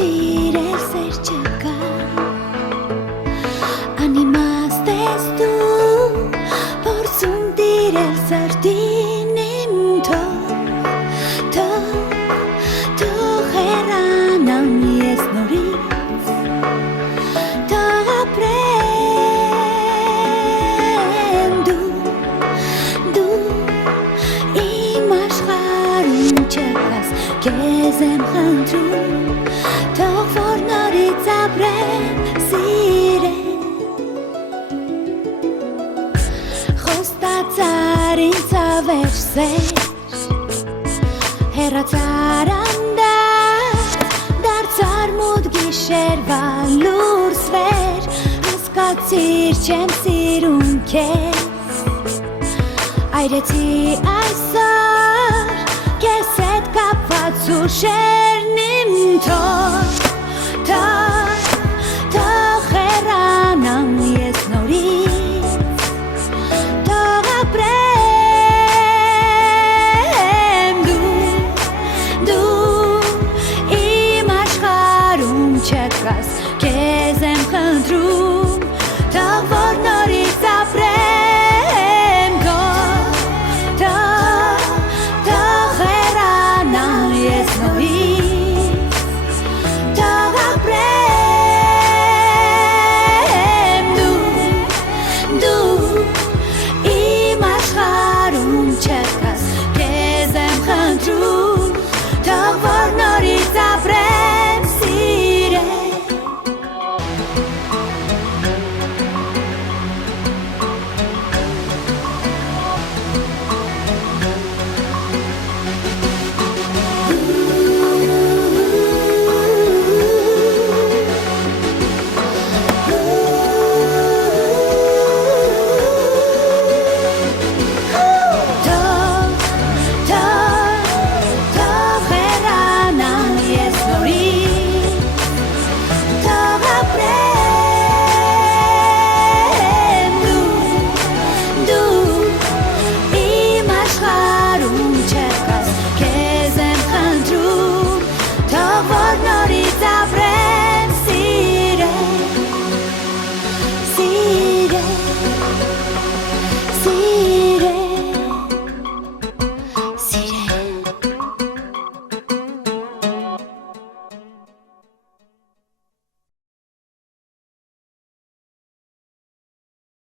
սիրել սեր չկա անիմաստ ես դու փորձում տիրել սրտին իմ թող հեռանամ ես նորից թող ապրեմ դու իմ աշխարհում չկաս քեզ եմ խնդրում թող որ նորից ապրեմ սիրել խոստացար ինձ ավեր սեր հեռացար անդած դարձար մութ գիշերվա լուր սվեր հասկացիր չեմ սիրում քեզ այրեցի այսօր քեզ հետ կապված ուշերն իմ թող